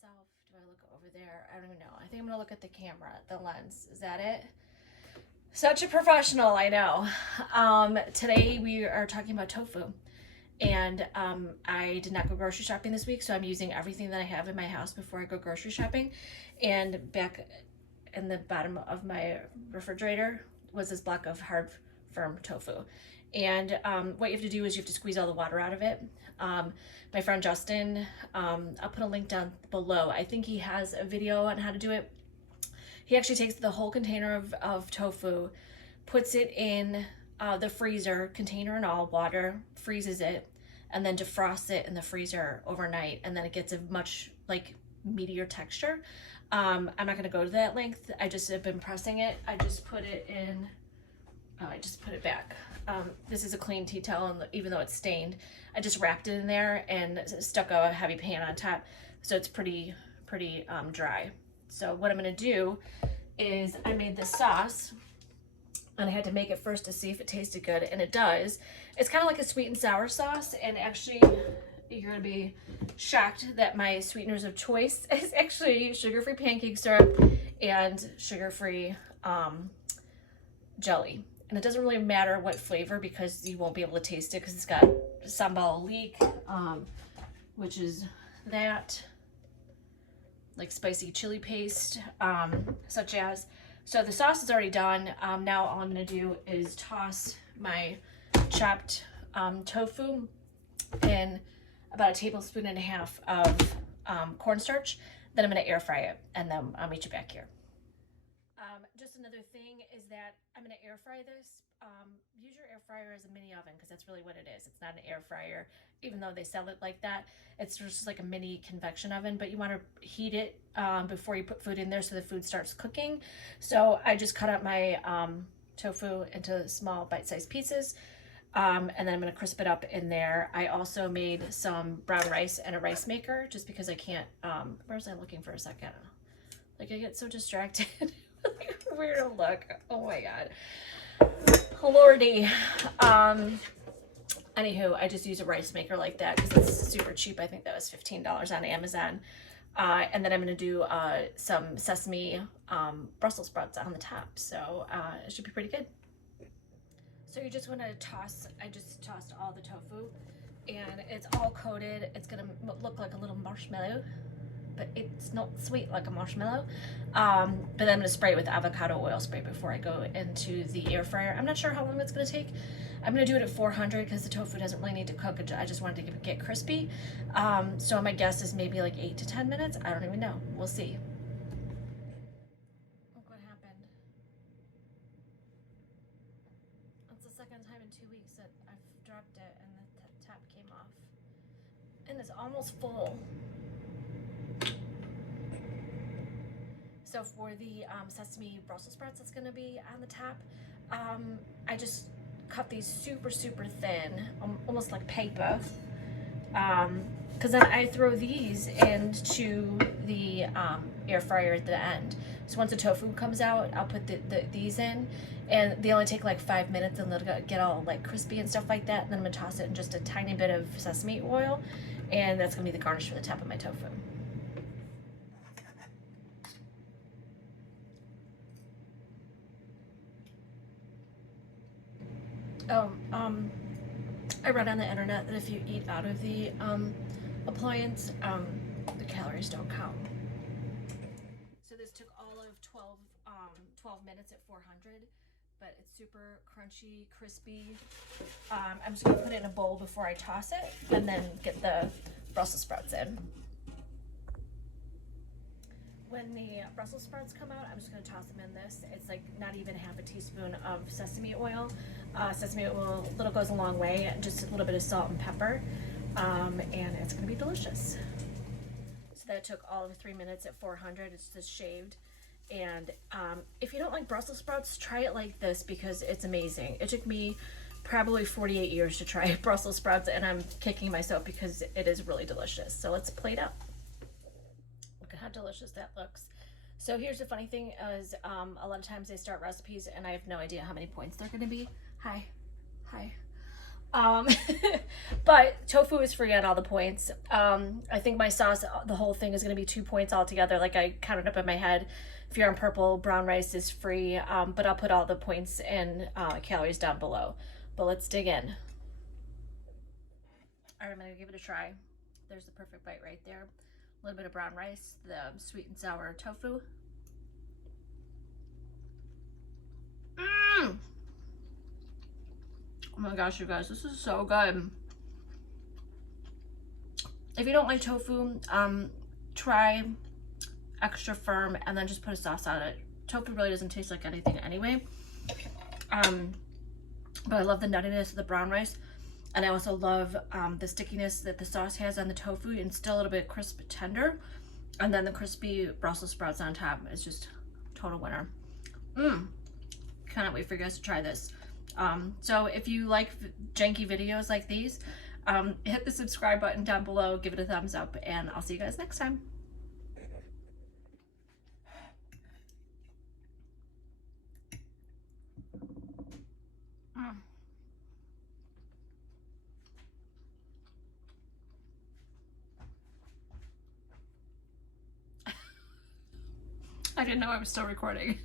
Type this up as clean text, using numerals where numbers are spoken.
myself? Do I look over there? I don't even know. I think I'm gonna look at the camera, the lens. Is that it? Such a professional, I know. Today we are talking about tofu. And I did not go grocery shopping this week, so I'm using everything that I have in my house before I go grocery shopping. And back in the bottom of my refrigerator was this block of hard, firm tofu. And what you have to do is you have to squeeze all the water out of it. My friend Justin, I'll put a link down below. I think he has a video on how to do it. He actually takes the whole container of tofu, puts it in the freezer, container and all, water, freezes it, and then defrosts it in the freezer overnight, and then it gets a much like meatier texture. I'm not going to go to that length. I just have been pressing it. I just put it in. Oh, I just put it back. This is a clean tea towel, and even though it's stained, I just wrapped it in there and stuck a heavy pan on top, so it's pretty dry. So what I'm going to do is I made this sauce. And I had to make it first to see if it tasted good, and it does. It's kind of like a sweet and sour sauce, and actually you're gonna be shocked that my sweeteners of choice is actually sugar-free pancake syrup and sugar-free jelly. And it doesn't really matter what flavor because you won't be able to taste it because it's got sambal leek, which is that, like spicy chili paste, such as. So the sauce is already done. Now all I'm gonna do is toss my chopped tofu in about 1.5 tablespoons of cornstarch. Then I'm gonna air fry it, and then I'll meet you back here. Just another thing is that I'm gonna air fry this. Use your air fryer as a mini oven because that's really what it is. It's not an air fryer, even though they sell it like that. It's just like a mini convection oven, but you want to heat it before you put food in there so the food starts cooking. So I just cut up my tofu into small bite-sized pieces, and then I'm going to crisp it up in there. I also made some brown rice and a rice maker just because I can't, where was I looking for a second? Like I get so distracted. Where to look? Oh my God. Lordy. Anywho, I just use a rice maker like that because it's super cheap. I think that was $15 on Amazon. And then I'm going to do some sesame Brussels sprouts on the top. So it should be pretty good. So you just want to toss, I just tossed all the tofu and it's all coated. It's going to look like a little marshmallow, but it's not sweet like a marshmallow. But then I'm gonna spray it with avocado oil spray before I go into the air fryer. I'm not sure how long it's gonna take. I'm gonna do it at 400 because the tofu doesn't really need to cook. I just wanted to get crispy. So my guess is maybe like 8 to 10 minutes. I don't even know. We'll see. Look what happened. It's the second time in 2 weeks that I've dropped it and the top came off. And it's almost full. So for the sesame Brussels sprouts that's gonna be on the top, I just cut these super thin, almost like paper, because then I throw these into the air fryer at the end. So once the tofu comes out, I'll put these in, and they only take like 5 minutes, and they'll get all like crispy and stuff like that. And then I'm gonna toss it in just a tiny bit of sesame oil, and that's gonna be the garnish for the top of my tofu. Oh, I read on the internet that if you eat out of the appliance, the calories don't count. So this took all of 12 minutes at 400, but it's super crunchy, crispy. I'm just gonna put it in a bowl before I toss it, and then get the Brussels sprouts in. When the Brussels sprouts come out, I'm just going to toss them in this. It's like not even half a teaspoon of sesame oil. Sesame oil, little goes a long way, just a little bit of salt and pepper, and it's going to be delicious. So that took all of 3 minutes at 400. It's just shaved. And if you don't like Brussels sprouts, try it like this because it's amazing. It took me probably 48 years to try Brussels sprouts, and I'm kicking myself because it is really delicious. So let's plate up. How delicious that looks. So here's the funny thing is a lot of times they start recipes and I have no idea how many points they're going to be. Hi. Um, but tofu is free on all the points. I think my sauce, the whole thing is going to be 2 points altogether. Like I counted up in my head. If you're on purple, brown rice is free. But I'll put all the points and calories down below. But let's dig in. All right, I'm going to give it a try. There's the perfect bite right there. A little bit of brown rice, the sweet and sour tofu. Mmm! Oh my gosh, you guys, this is so good. If you don't like tofu, try extra firm and then just put a sauce on it. Tofu really doesn't taste like anything anyway. But I love the nuttiness of the brown rice. And I also love the stickiness that the sauce has on the tofu, and still a little bit crisp, tender. And then the crispy Brussels sprouts on top is just total winner. Cannot wait for you guys to try this. So if you like janky videos like these, hit the subscribe button down below, give it a thumbs up, and I'll see you guys next time. I didn't know I was still recording.